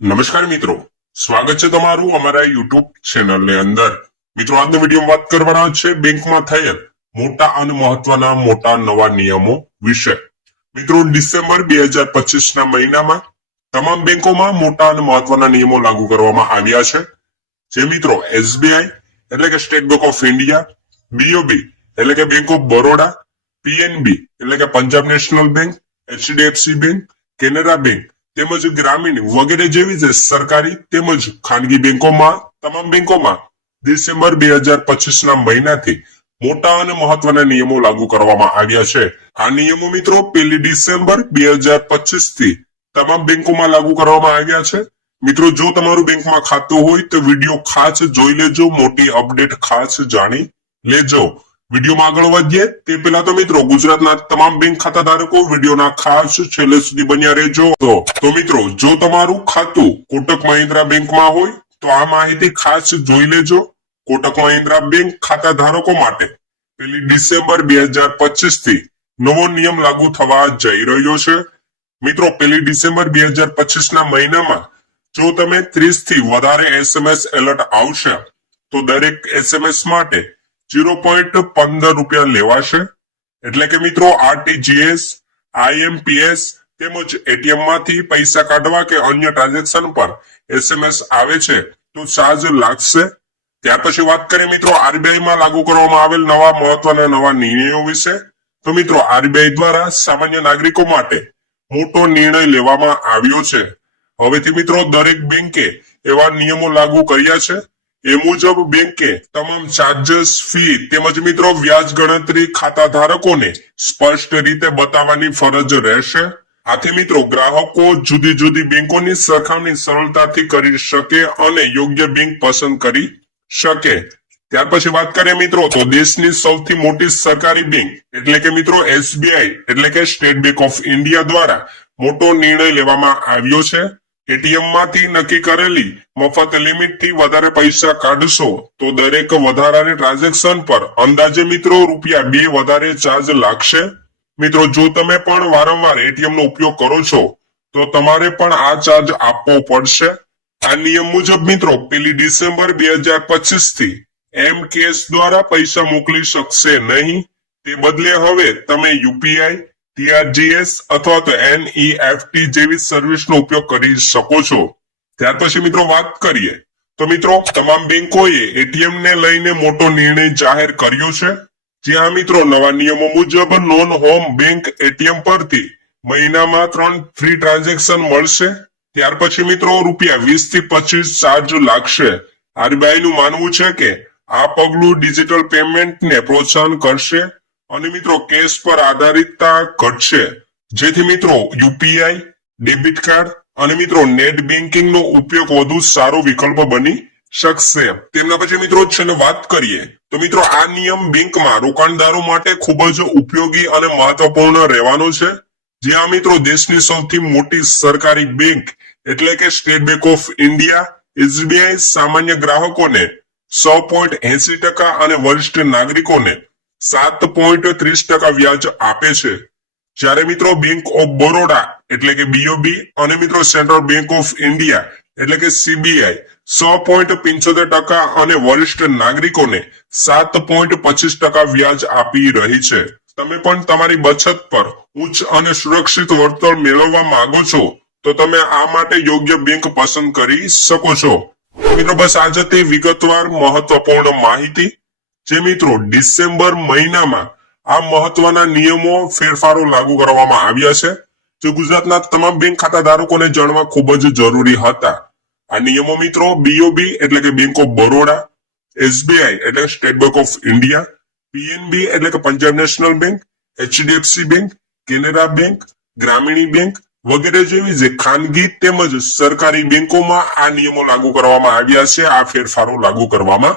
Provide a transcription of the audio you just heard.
નમસ્કાર મિત્રો. સ્વાગત છે તમારું અમારા યુટ્યુબ ચેનલની અંદર. મિત્રો, આજનો વીડિયો વાત કરવાના છે બેંકમાં થયેલ મોટા અને મહત્વના મોટા નવા નિયમો વિશે. મિત્રો, ડિસેમ્બર બે હજાર પચીસ ના મહિનામાં તમામ બેંકોમાં મોટા અને મહત્વના નિયમો લાગુ કરવામાં આવ્યા છે. જે મિત્રો, એસબીઆઈ એટલે કે State Bank of India, BOB એટલે કે બેંક ઓફ બરોડા, પીએનબી એટલે કે Punjab National Bank, HDFC Bank, Canara Bank તેમજ ગ્રામીણ વગેરે જેવી જ સરકારી તેમજ ખાનગી બેંકોમાં, તમામ બેંકોમાં ડિસેમ્બર બે હજાર પચીસ ના મહિનાથી મોટા અને મહત્વના નિયમો લાગુ કરવામાં આવ્યા છે. આ નિયમો મિત્રો પહેલી ડિસેમ્બર બે હજાર પચીસથી તમામ બેંકોમાં લાગુ કરવામાં આવ્યા છે. મિત્રો, જો તમારું બેંકમાં ખાતું હોય તો વીડિયો ખાસ જોઈ લેજો, મોટી અપડેટ ખાસ જાણી લેજો. વિડીયોમાં આગળ વધીએ. તે પહેલા તો મિત્રો, ગુજરાતના તમામ બેંક ખાતા ધારકો વિડીયોના ખાસ છેલ્લે સુધી બન્યા રહેજો. તો મિત્રો, જો તમારું ખાતું કોટક મહિન્દ્રા બેંકમાં હોય, તો આ માહિતી ખાસ જોઈ લેજો. કોટક મહિન્દ્રા બેંક ખાતા ધારકો માટે પેલી ડિસેમ્બર બે હજાર પચીસથી નવો નિયમ લાગુ થવા જઈ રહ્યો છે. મિત્રો પેલી ડિસેમ્બર બે હજાર પચીસ ના મહિનામાં જો તમે ત્રીસથી વધારે એસએમએસ એલર્ટ આવશે, તો દરેક એસએમએસ માટે ઝીરો પોઈન્ટ પંદર રૂપિયા લેવાશે. એટલે કે મિત્રો આરટીજીએસ, આઈએમપીએસ તેમજ એટીએમમાંથી પૈસા કાઢવા કે અન્ય ટ્રાન્ઝેક્શન પર એસએમએસ આવે છે તો ચાર્જ લાગશે. ત્યાર પછી વાત કરીએ મિત્રો આરબીઆઈ માં લાગુ કરવામાં આવેલ નવા મહત્વના નવા નિર્ણયો વિશે. તો મિત્રો આરબીઆઈ દ્વારા સામાન્ય નાગરિકો માટે મોટો નિર્ણય લેવામાં આવ્યો છે. હવેથી મિત્રો દરેક બેંકે એવા નિયમો લાગુ કર્યા છે. એ મુજબ બેંકે તમામ ચાર્જસ ફી તેમજ મિત્રો વ્યાજ ગણતરી ખાતા ધારકોને સ્પષ્ટ રીતે બતાવવાની ફરજ રહેશે. આથી મિત્રો, ગ્રાહકો જુદી જુદી બેંકોની સરખામણી સરળતાથી કરી શકે અને યોગ્ય બેંક પસંદ કરી શકે. ત્યાર પછી વાત કરીએ મિત્રો, તો દેશની સૌથી મોટી સરકારી બેંક એટલે કે મિત્રો એસબીઆઈ એટલે કે સ્ટેટ બેંક ઓફ ઇન્ડિયા દ્વારા મોટો નિર્ણય લેવામાં આવ્યો છે. એટીએમમાંથી નક્કી કરેલી મફત લિમિટથી વધારે પૈસા કાઢશો તો દરેક વધારાની ટ્રાન્ઝેક્શન પર અંદાજે મિત્રો રૂપિયા બે વધારે ચાર્જ લાગશે. મિત્રો, જો તમે પણ વારંવાર એટીએમ નો ઉપયોગ કરો છો, તો તમારે પણ આ ચાર્જ આપવો પડશે. આ નિયમ મુજબ મિત્રો, પેલી ડિસેમ્બર બે હજાર પચીસથી એમ કેસ દ્વારા પૈસા મોકલી શકશે નહીં. તે બદલે હવે તમે યુપીઆઈ ટીઆરજીએસ અથવા તો એનઈએફટી જેવી સર્વિસનો ઉપયોગ કરી શકો છો. ત્યાર પછી મિત્રો વાત કરીએ. તો મિત્રો, તમામ બેંકોએ એટીએમ ને લઈને મોટો નિર્ણય જાહેર કર્યો છે. જ્યાં મિત્રો નવા નિયમો મુજબ નોન હોમ બેંક એટીએમ પરથી મહિનામાં ત્રણ ફ્રી ટ્રાન્ઝેક્શન મળશે. ત્યાર પછી મિત્રો રૂપિયા વીસથી પચીસ ચાર્જ લાગશે. આરબીઆઈ નું માનવું છે કે આ પગલું ડિજિટલ પેમેન્ટ ને પ્રોત્સાહન કરશે. અને મિત્રો કેશ પર આધારિતતા ઘટશે. જેથી મિત્રો, યુપીઆઈ, ડેબિટ કાર્ડ અને મિત્રો, નેટ બેન્કિંગ નો ઉપયોગ વધુ સારો વિકલ્પ બની શકશે. તેમના પછી મિત્રો, છે ને વાત કરીએ. તો મિત્રો, આ નિયમ બેંકમાં રોકાણદારો માટે ખૂબ જ ઉપયોગી અને મહત્વપૂર્ણ રહેવાનો છે. જ્યાં મિત્રો, દેશની સૌથી મોટી સરકારી બેંક એટલે કે State Bank of India, SBI, સામાન્ય ગ્રાહકોને સો પોઈન્ટ એસી ટકા અને વરિષ્ઠ નાગરિકોને સાત પોઈન્ટ ત્રીસ ટકા વ્યાજ આપે છે. જ્યારે મિત્રો બેંક ઓફ બરોડા એટલે કે બીઓબી અને મિત્રો સેન્ટ્રલ બેંક ઓફ ઇન્ડિયા એટલે કે સીબીઆઈ સો પોઈન્ટ પિંચોતેર ટકા અને વરિષ્ઠ નાગરિકોને સાત પોઈન્ટ પચીસ ટકા વ્યાજ આપી રહી છે. તમે પણ તમારી બચત પર ઉચ્ચ અને સુરક્ષિત વળતર મેળવવા માંગો છો, તો તમે આ માટે યોગ્ય બેંક પસંદ કરી શકો છો. મિત્રો બસ આજે તે વિગતવાર મહત્વપૂર્ણ માહિતી જે મિત્રો ડિસેમ્બર મહિનામાં આ મહત્વના નિયમો ફેરફારો લાગુ કરવામાં આવ્યા છે. જે ગુજરાતના તમામ બેંક ખાતા ધારકોને જાણવા ખૂબ જ જરૂરી હતા. આ નિયમો મિત્રો બીઓબી એટલે કે બેંક ઓફ બરોડા એસબીઆઈ એટલે State Bank of India PNB એટલે કે Punjab National Bank HDFC Bank Canara Bank Gramin bank વગેરે જેવી જે ખાનગી તેમજ સરકારી બેંકોમાં આ નિયમો લાગુ કરવામાં આવ્યા છે. આ ફેરફારો લાગુ કરવામાં